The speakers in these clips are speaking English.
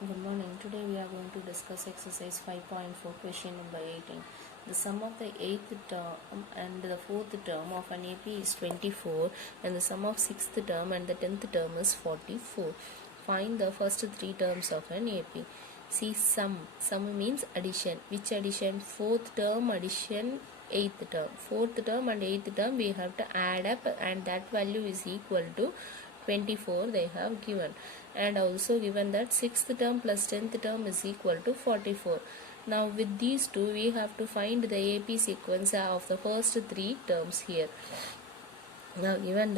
Good morning. Today we are going to discuss exercise 5.4 question number 18. The sum of the 8th term and the 4th term of an AP is 24 and the sum of 6th term and the 10th term is 44. Find the first three terms of an AP. See sum. Sum means addition. Which addition? 4th term addition 8th term. 4th term and 8th term we have to add up and that value is equal to 24 they have given, and also given that 6th term plus 10th term is equal to 44. Now with these two we have to find the AP sequence of the first three terms here. Now given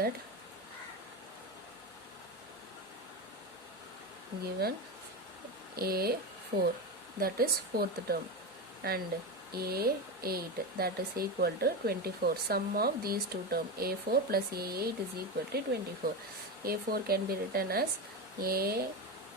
A4, that is 4th term, and A8, that is equal to 24. Sum of these two terms A4 plus A8 is equal to 24. A4 can be written as A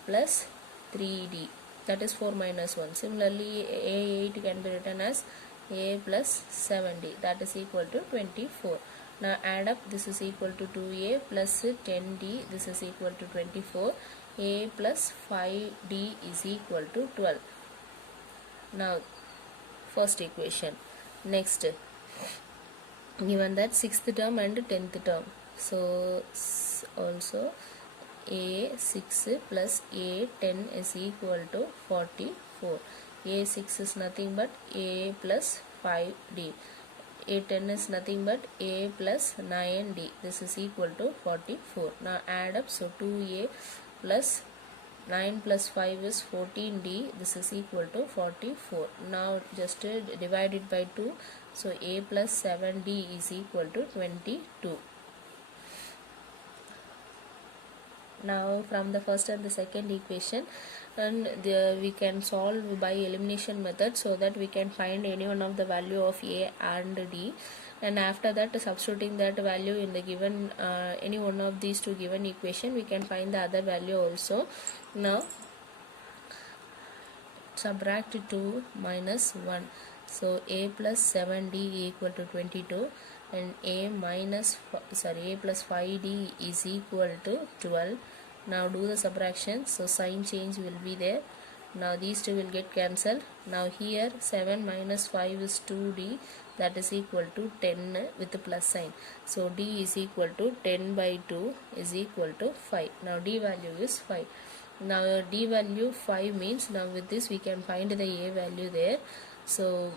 plus 3D, that is 4 minus 1. Similarly A8 can be written as A plus 7D, that is equal to 24. Now add up, this is equal to 2A plus 10D, this is equal to 24. A plus 5D is equal to 12. Now first equation. Next, given that 6th term and 10th term, so also A6 plus A10 is equal to 44. A6 is nothing but A plus 5D. A10 is nothing but A plus 9D. This is equal to 44. Now add up, so 2A plus 9 plus 5 is 14D. This is equal to 44. Now just divide it by 2. So A plus 7D is equal to 22. Now from the first and the second equation, and we can solve by elimination method so that we can find any one of the value of A and D, and after that substituting that value in the given any one of these two given equation, we can find the other value also. Now subtract 2 minus 1, so A plus 7D equal to 22 and A plus 5D is equal to 12. Now do the subtraction, so sign change will be there. Now these two will get cancelled. Now here 7 minus 5 is 2D, that is equal to 10 with the plus sign. So D is equal to 10 by 2 is equal to 5. Now D value is 5. Now D value 5 means, now with this we can find the A value there. So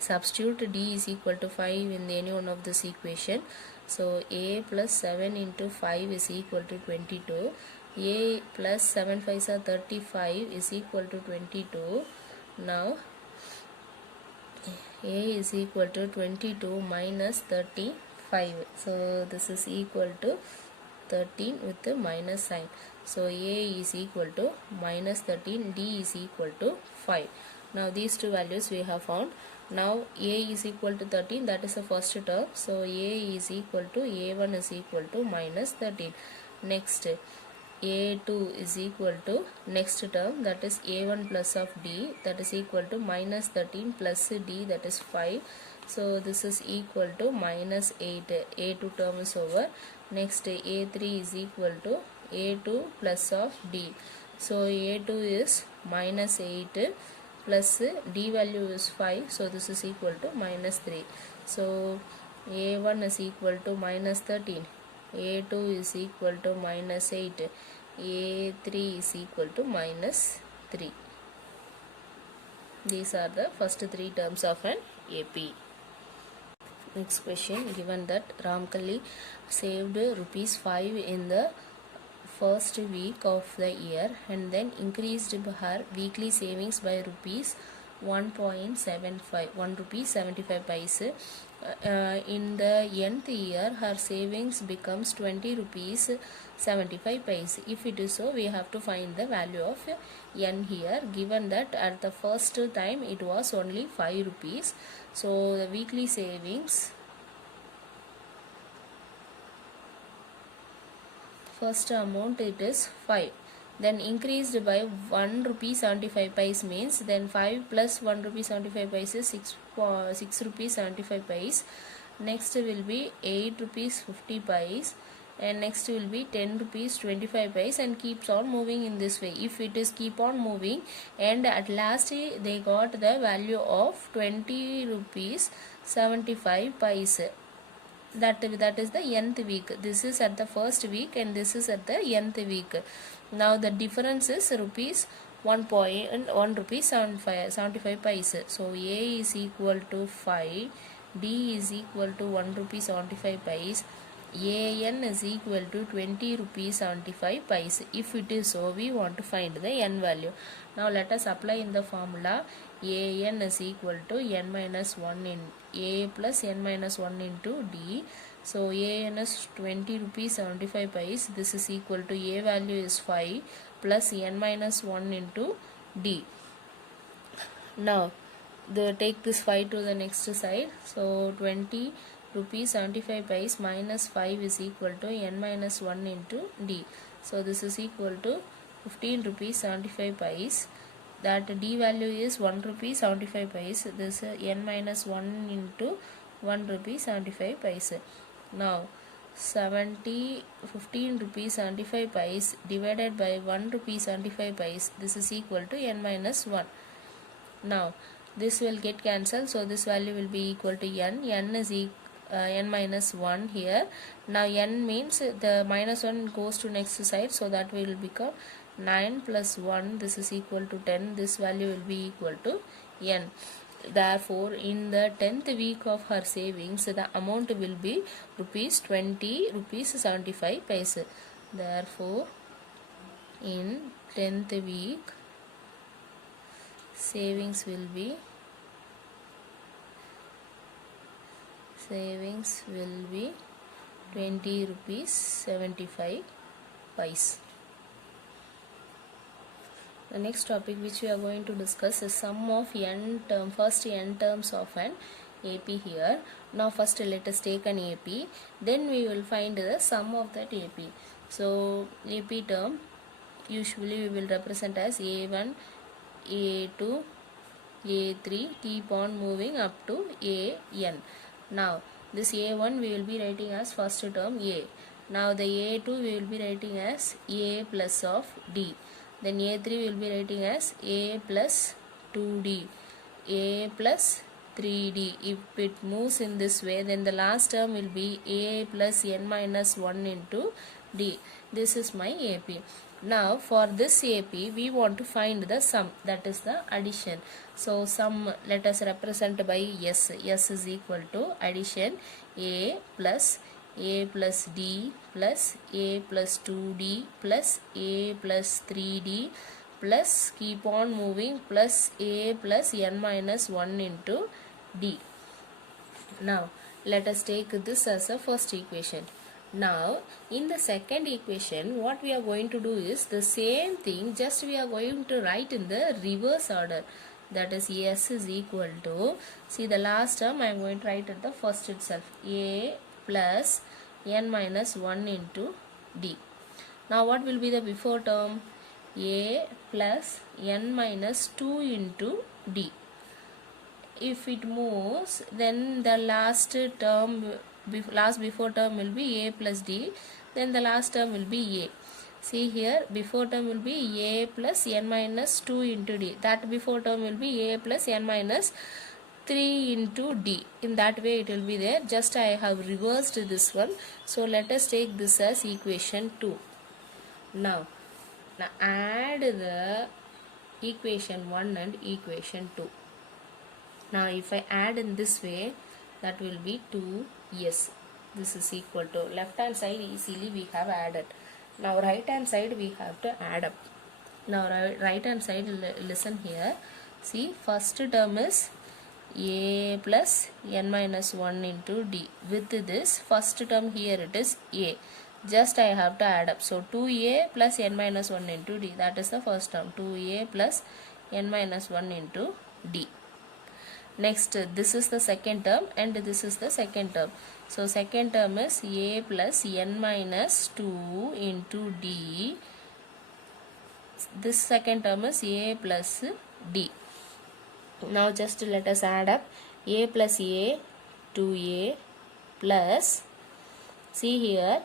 substitute D is equal to 5 in any one of this equation. So A plus 7 into 5 is equal to 22. A plus 7 5s are 35 is equal to 22. Now A is equal to 22 minus 35. So this is equal to 13 with the minus sign. So A is equal to minus 13, D is equal to 5. Now these two values we have found. Now A is equal to 13, that is the first term. So A is equal to A1 is equal to minus 13. Next, A2 is equal to next term, that is A1 plus of D, that is equal to minus 13 plus D, that is 5. So this is equal to minus 8. A2 term is over. Next, A3 is equal to A2 plus of D. So A2 is minus 8 plus D value is 5. So this is equal to minus 3. So A1 is equal to minus 13. A2 is equal to minus 8. A3 is equal to minus 3. These are the first three terms of an AP. Next question, given that Ramkali saved rupees 5 in the first week of the year and then increased her weekly savings by rupees 1.75, 1 rupees 75 paise. In the nth year her savings becomes 20 rupees 75 paise. If it is so, we have to find the value of n here, given that at the first time it was only 5 rupees. So the weekly savings, first amount it is 5, then increased by 1 rupee 75 paise means then 5 plus 1 rupee 75 paise is 6 rupees 75 paise. Next will be 8 rupees 50 paise and next will be 10 rupees 25 paise, and keeps on moving in this way. If it is keep on moving, and at last they got the value of 20 rupees 75 paise, that is the nth week. This is at the first week and this is at the nth week. Now the difference is rupees 1 rupee 75 paise. So A is equal to 5, D is equal to 1 rupee 75 paise, AN is equal to 20 rupees 75 paise. If it is so, we want to find the n value. Now let us apply in the formula. AN is equal to n minus 1 in A plus n minus 1 into D. So AN is 20 rupees 75 paise. This is equal to A value is 5 plus n minus 1 into D. Now take this 5 to the next side. So 20 rupees 75 paise minus 5 is equal to n minus 1 into D. So this is equal to 15 rupees 75 paise. That D value is 1 rupee 75 paise. This n minus 1 into 1 rupee 75 paise. Now 15 rupees 75 paise divided by 1 rupee 75 paise. This is equal to n minus 1. Now this will get cancelled, so this value will be equal to n. N is n minus 1 here. Now n means the minus 1 goes to next side, so that will become 9 plus 1. This is equal to 10. This value will be equal to n. Therefore, in the 10th week of her savings, the amount will be rupees 20 rupees 75 paise. Therefore, in 10th week, savings will be 20 rupees 75 paise. The next topic which we are going to discuss is sum of first n terms of an AP here. Now first let us take an AP, then we will find the sum of that AP. So AP term usually we will represent as A1, A2, A3, keep on moving up to AN. Now this A1 we will be writing as first term A. Now the A2 we will be writing as A plus of D. Then A3 will be writing as A plus 2D, A plus 3D. If it moves in this way, then the last term will be A plus n minus 1 into D. This is my AP. Now for this AP, we want to find the sum, that is the addition. So sum let us represent by S. S is equal to addition A plus D plus A plus 2D plus A plus 3D plus keep on moving plus A plus n minus 1 into D. Now let us take this as a first equation. Now in the second equation, what we are going to do is the same thing, just we are going to write in the reverse order. That is S is equal to, see the last term I am going to write at the first itself, A plus n minus 1 into D. Now what will be the before term? A plus n minus 2 into D. If it moves, then the last before term will be A plus D, then the last term will be A. See here, before term will be A plus n minus 2 into D. That before term will be A plus n minus 3 into D. In that way it will be there. Just I have reversed this one. So let us take this as equation 2. Now add the equation 1 and equation 2. Now if I add in this way, that will be 2s. This is equal to, left hand side easily we have added. Now right hand side we have to add up. Now right hand side, listen here. See, first term is A plus n minus 1 into D. With this first term here it is A. Just I have to add up. So 2A plus n minus 1 into D. That is the first term. 2A plus n minus 1 into D. Next, this is the second term and this is the second term. So second term is A plus n minus 2 into D. This second term is A plus D. Now just let us add up. A plus A, 2A plus, see here,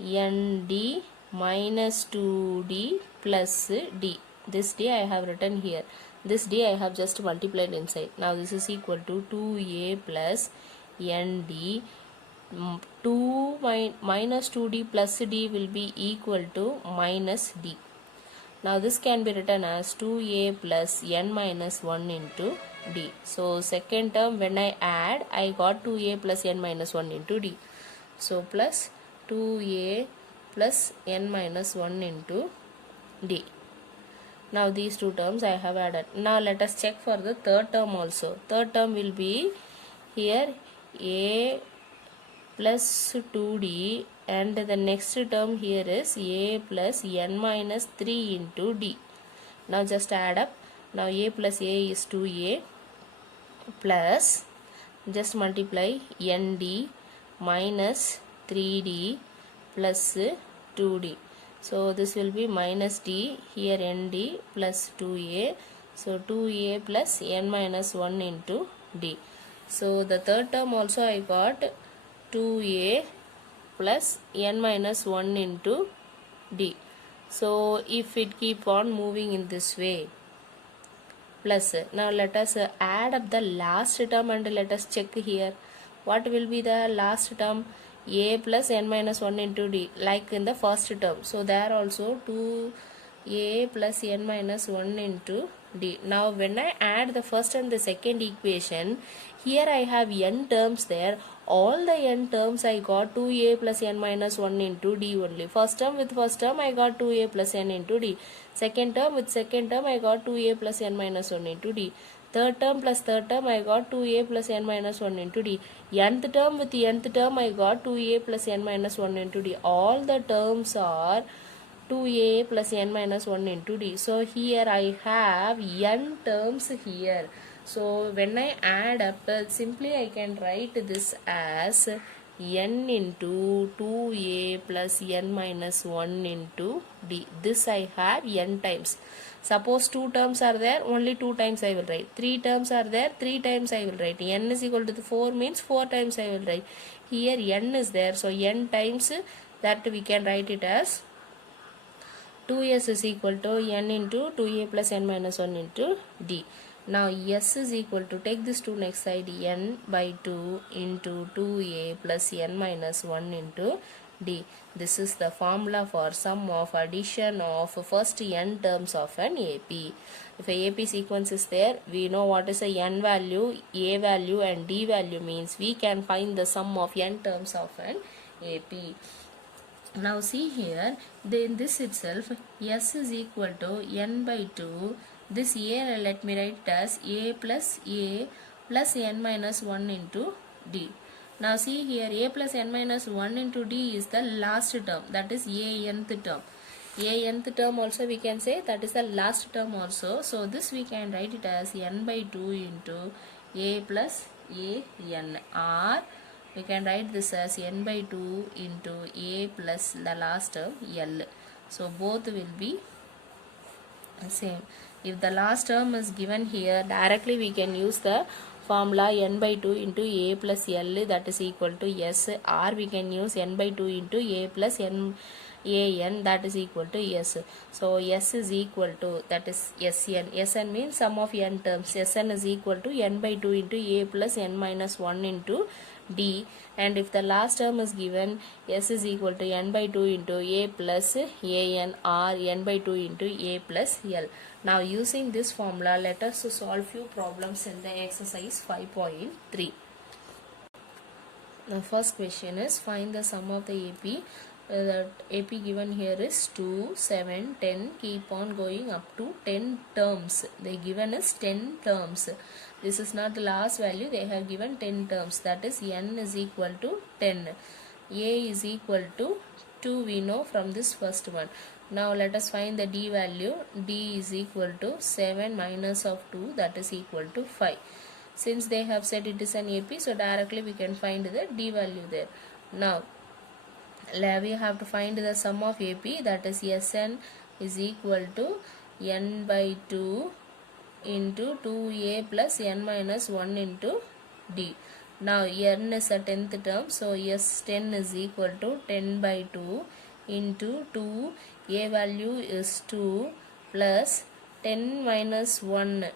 nd minus 2d plus d. This d I have written here. This d I have just multiplied inside. Now this is equal to 2a plus nd. 2 minus 2d plus d will be equal to minus d. Now this can be written as 2a plus n minus 1 into d. So second term when I add, I got 2a plus n minus 1 into d. So plus 2a plus n minus 1 into d. Now these two terms I have added. Now let us check for the third term also. Third term will be here a plus 2d, and the next term here is a plus n minus 3 into d. Now just add up. Now a plus a is 2a plus, just multiply nd minus 3d plus 2d. So this will be minus d, here nd plus 2a. So 2a plus n minus 1 into d. So the third term also I got 2a plus n minus 1 into d. So if it keep on moving in this way, plus, now let us add up the last term and let us check here. What will be the last term? A plus n minus 1 into d, like in the first term. So there also 2a plus n minus 1 into d. Now when I add the first and the second equation, here I have n terms there. All the n terms I got 2a plus n minus 1 into d only. First term with first term I got 2a plus n into d. Second term with second term I got 2a plus n minus 1 into d. Third term plus third term I got 2a plus n minus 1 into d. Nth term with nth term I got 2a plus n minus 1 into d. All the terms are 2a plus n minus 1 into d. So here I have n terms here. So when I add up, simply I can write this as n into 2a plus n minus 1 into d. This I have n times. Suppose 2 terms are there, only 2 times I will write. 3 terms are there, 3 times I will write. N is equal to 4 means 4 times I will write. Here n is there, so n times, that we can write it as 2s is equal to n into 2a plus n minus 1 into d. Now s is equal to, take this to next side, n by 2 into 2a plus n minus 1 into d. This is the formula for sum of addition of first n terms of an AP. If a AP sequence is there, we know what is a n value, a value and d value means we can find the sum of n terms of an AP. Now see here, in this itself, s is equal to n by 2. This a, let me write it as a plus n minus 1 into d. Now see here, a plus n minus 1 into d is the last term, that is a nth term. A nth term also we can say that is the last term also. So this we can write it as n by 2 into a plus a n, or we can write this as n by 2 into a plus the last term l. So both will be same. If the last term is given here, directly we can use the formula n by 2 into a plus l, that is equal to s, or we can use n by 2 into a plus n an, that is equal to s. So s is equal to, that is sn means sum of n terms. Sn is equal to n by 2 into a plus n minus 1 into d, and if the last term is given, s is equal to n by 2 into a plus an, or n by 2 into a plus l. Now using this formula, let us solve few problems in the exercise 5.3. The first question is, find the sum of the AP. That AP given here is 2, 7, 10, keep on going up to 10 terms. They given is 10 terms. This is not the last value, they have given 10 terms, that is n is equal to 10. A is equal to 2, we know from this first one. Now let us find the d value. D is equal to 7 minus of 2, that is equal to 5. Since they have said it is an AP, so directly we can find the d value there. Now we have to find the sum of AP, that is Sn is equal to n by 2 into 2a plus n minus 1 into d. Now n is a 10th term, so S10 is equal to 10 by 2 into 2, a value is 2 plus 10 minus 1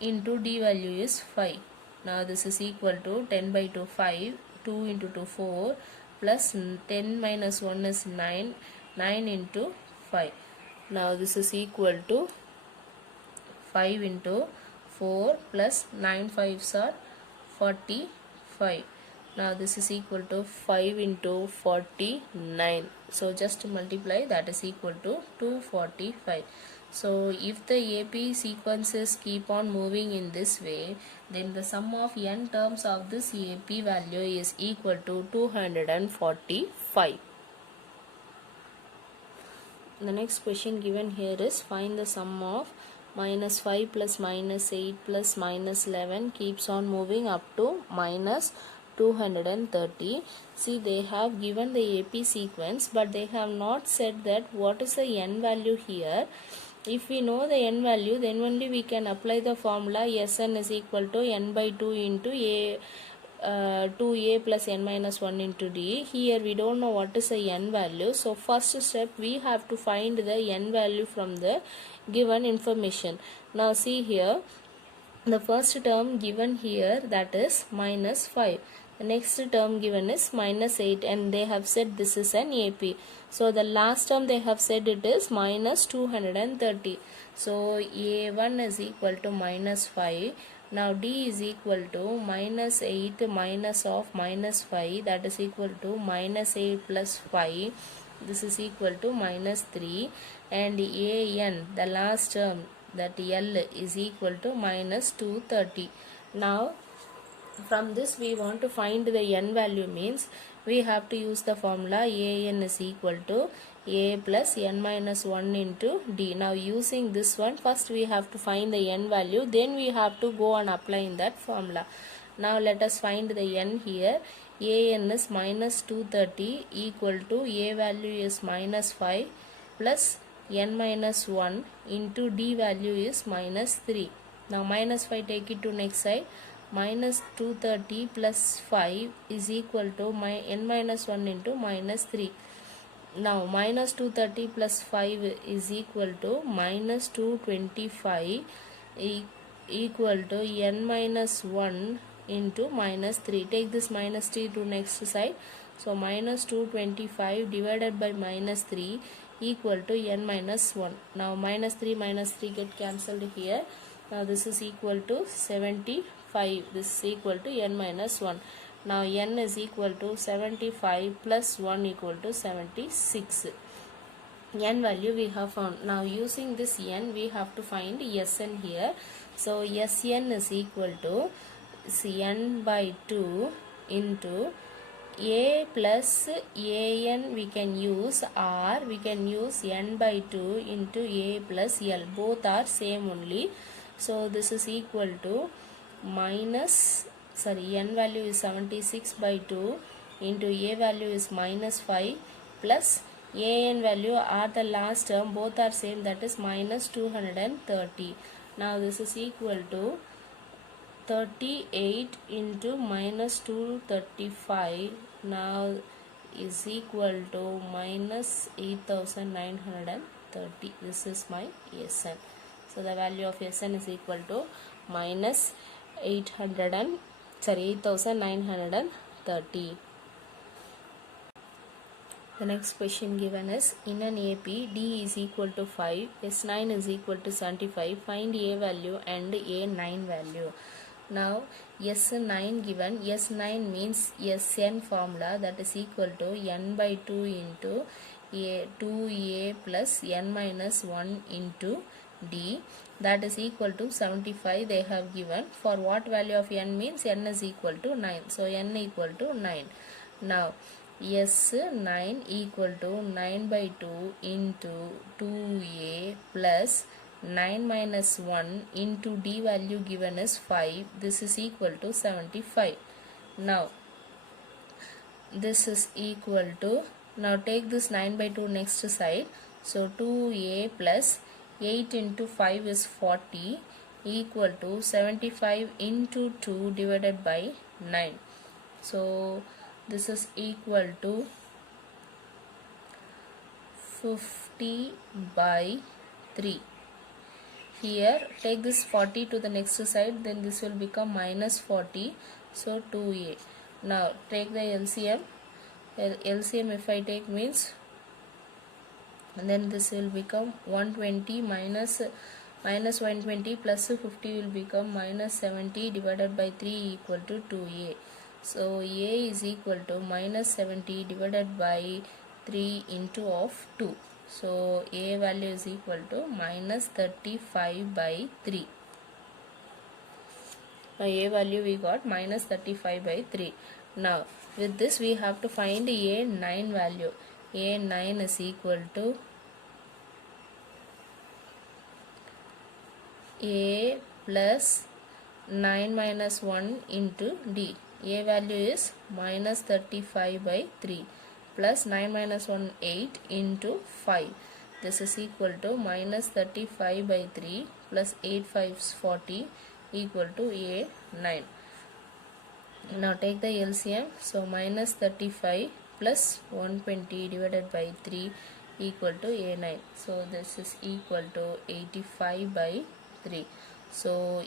into d value is 5. Now this is equal to 10 by 2 5, 2 into 2 4 plus 10 minus 1 is 9, 9 into 5. Now this is equal to 5 into 4 plus 9 fives are 45. Now this is equal to 5 into 49. So just multiply, that is equal to 245. So if the AP sequences keep on moving in this way, then the sum of n terms of this AP value is equal to 245. The next question given here is find the sum of minus 5 plus minus 8 plus minus 11 keeps on moving up to minus 230. See, they have given the AP sequence, but they have not said that what is the n value here. If we know the n value, then only we can apply the formula Sn is equal to n by 2 into a 2a plus n minus 1 into d. Here we don't know what is the n value, so first step we have to find the n value from the given information. Now see here, the first term given here, that is minus 5. The next term given is minus 8, and they have said this is an AP. So the last term they have said it is minus 230. So A1 is equal to minus 5. Now D is equal to minus 8 minus of minus 5, that is equal to minus 8 plus 5. This is equal to minus 3. And AN, the last term, that L is equal to minus 230. Now from this we want to find the n value, means we have to use the formula an is equal to a plus n minus 1 into d. Now using this one, first we have to find the n value, then we have to go on applying that formula. Now let us find the n here. An is minus 230 equal to a value is minus 5 plus n minus 1 into d value is minus 3. Now minus 5 take it to next side. Minus 230 plus 5 is equal to n minus 1 into minus 3. Now minus 230 plus 5 is equal to minus 225 equal to n minus 1 into minus 3. Take this minus 3 to next side. So minus 225 divided by minus 3 equal to n minus 1. Now minus 3 get cancelled here. Now this is equal to 75. This is equal to n minus 1. Now n is equal to 75 plus 1 equal to 76. N value we have found. Now using this n we have to find Sn here. So Sn is equal to n by 2 into a plus an we can use, or we can use n by 2 into a plus l. Both are same only. So this is equal to minus, n value is 76 by 2 into a value is minus 5 plus an value are the last term, both are same, that is minus 230. Now this is equal to 38 into minus 235 now is equal to minus 8930. This is my Sn. So the value of Sn is equal to minus 8930. The next question given is, in an AP D is equal to 5, S9 is equal to 75, find A value and A9 value. Now S9 given, S9 means Sn formula, that is equal to n by 2 into 2a plus n minus 1 into d, that is equal to 75 they have given. For what value of n means n is equal to 9. So n equal to 9. Now S9 equal to 9 by 2 into 2a plus 9 minus 1 into d value given is 5. This is equal to 75. Now this is equal to, now take this 9 by 2 next side. So 2a plus 8 into 5 is 40 equal to 75 into 2 divided by 9. So this is equal to 50 by 3. Here take this 40 to the next side, then this will become minus 40, so 2a. Now take the LCM. LCM if I take means, and then this will become 120 minus 120 plus 50 will become minus 70 divided by 3 equal to 2a. So a is equal to minus 70 divided by 3 into of 2. So a value is equal to minus 35 by 3. Now a value we got minus 35 by 3. Now with this we have to find a9 value. A9 is equal to a plus 9 minus 1 into d. A value is minus 35 by 3 plus 9 minus 1 8 into 5. This is equal to minus 35 by 3 plus 8 5s 40 equal to a9. Now take the LCM. So minus 35 plus 120 divided by 3 equal to a9. So this is equal to 85 by 3. So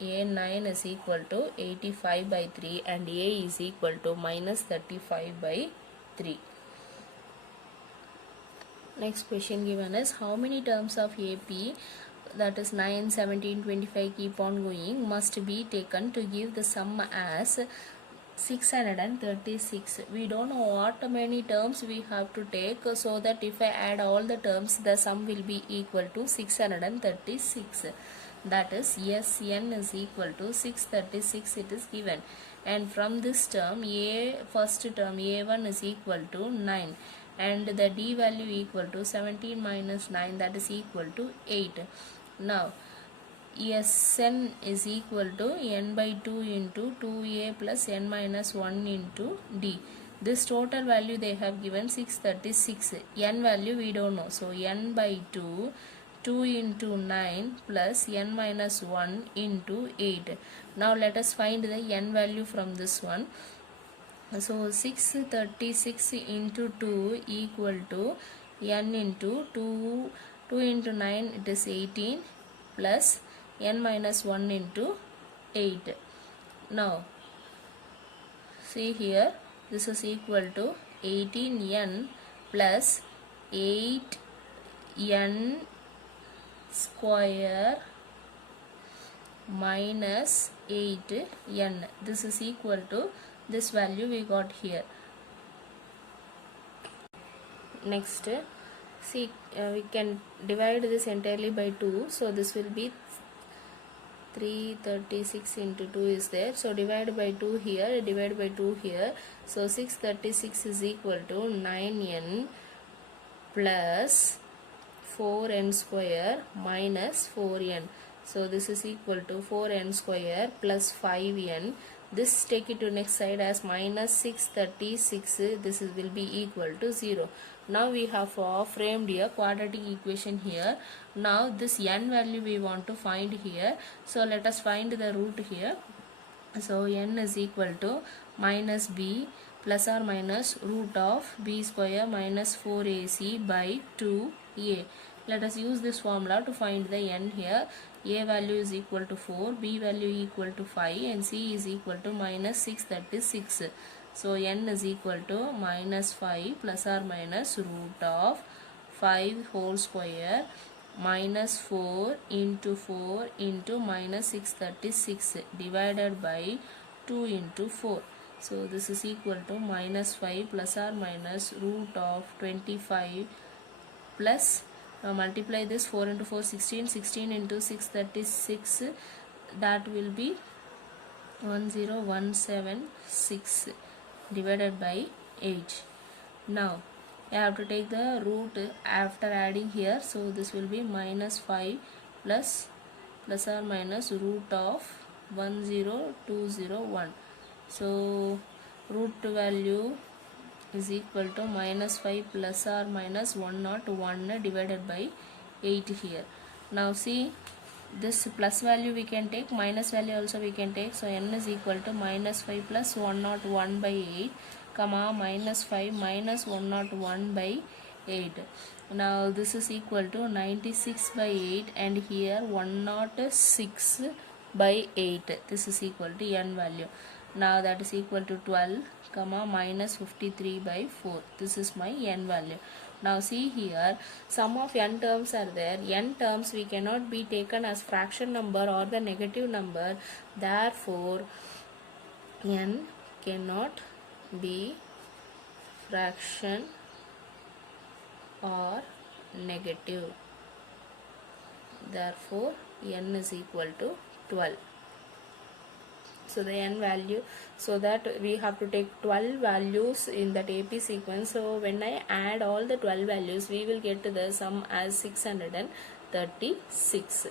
a9 is equal to 85 by 3 and a is equal to minus 35 by 3. Next question given is how many terms of AP, that is 9, 17, 25 keep on going, must be taken to give the sum as 636. We don't know what many terms we have to take, so that if I add all the terms the sum will be equal to 636. That is Sn is equal to 636 it is given, and from this term first term a1 is equal to 9 and the d value equal to 17 minus 9, that is equal to 8. Now Sn is equal to n by 2 into 2a plus n minus 1 into d. This total value they have given 636. N value we don't know, so n by 2 into 9 plus n minus 1 into 8. Now let us find the n value from this one. So 636 into 2 equal to n into 2 into 9, it is 18 plus n minus 1 into 8. Now see here, this is equal to 18n plus 8n square minus 8n. This is equal to this value we got here. Next, see we can divide this entirely by 2, so this will be 336 into 2 is there, so divide by 2 here, divide by 2 here. So 636 is equal to 9n plus 4n square minus 4n. So this is equal to 4n square plus 5n. This take it to next side as minus 636. This will be equal to 0. Now we have framed a quadratic equation here. Now this n value we want to find here. So let us find the root here. So n is equal to minus b plus or minus root of b square minus 4ac by 2a. Let us use this formula to find the n here. A value is equal to 4, b value equal to 5 and c is equal to minus 636. So n is equal to minus 5 plus or minus root of 5 whole square minus 4 into minus 636 divided by 2 into 4. So this is equal to minus 5 plus or minus root of 25 plus multiply this 4 into 4 16, 16 into 636, that will be 10176 divided by 8. Now I have to take the root after adding here, so this will be minus 5 plus or minus root of 10201. So root value is equal to minus 5 plus or minus 101 divided by 8 here. Now see this plus value we can take, minus value also we can take. So n is equal to minus 5 plus 101 by 8, comma minus 5 minus 101 by 8. Now this is equal to 96 by 8, and here 106 by 8. This is equal to n value. Now that is equal to 12, comma minus 53 by 4. This is my n value. Now see here, sum of n terms are there. N terms we cannot be taken as fraction number or the negative number. Therefore, n cannot be fraction or negative. Therefore, n is equal to 12. So the n value, so that we have to take 12 values in that AP sequence. So when I add all the 12 values, we will get the sum as 636.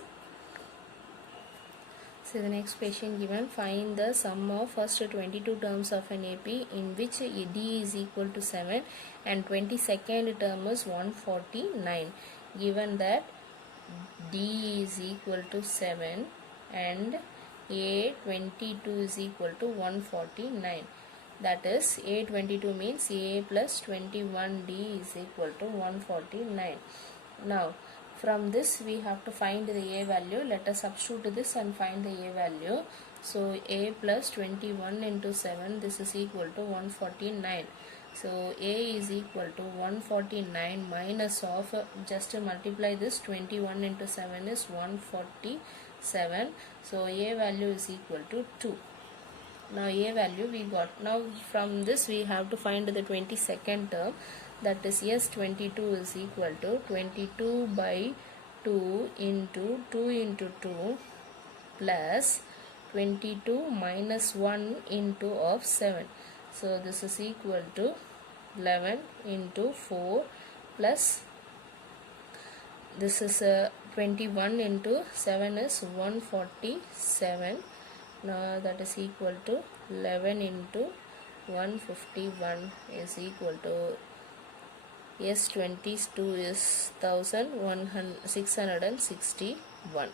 So the next question given, find the sum of first 22 terms of an AP in which D is equal to 7 and 22nd term is 149. Given that D is equal to 7 and A22 is equal to 149. That is, A22 means A plus 21D is equal to 149. Now, from this we have to find the A value. Let us substitute this and find the A value. So, A plus 21 into 7, this is equal to 149. So, A is equal to 149 minus of, just to multiply this, 21 into 7 is 147. So, A value is equal to 2. Now, A value we got. Now, from this we have to find the 22nd term. That is, S22 is equal to 22 by 2 into 2 plus 22 minus 1 into of 7. So, this is equal to 11 into 4 plus this is 21 into 7 is 147. Now that is equal to 11 into 151 is equal to S22 is 1661.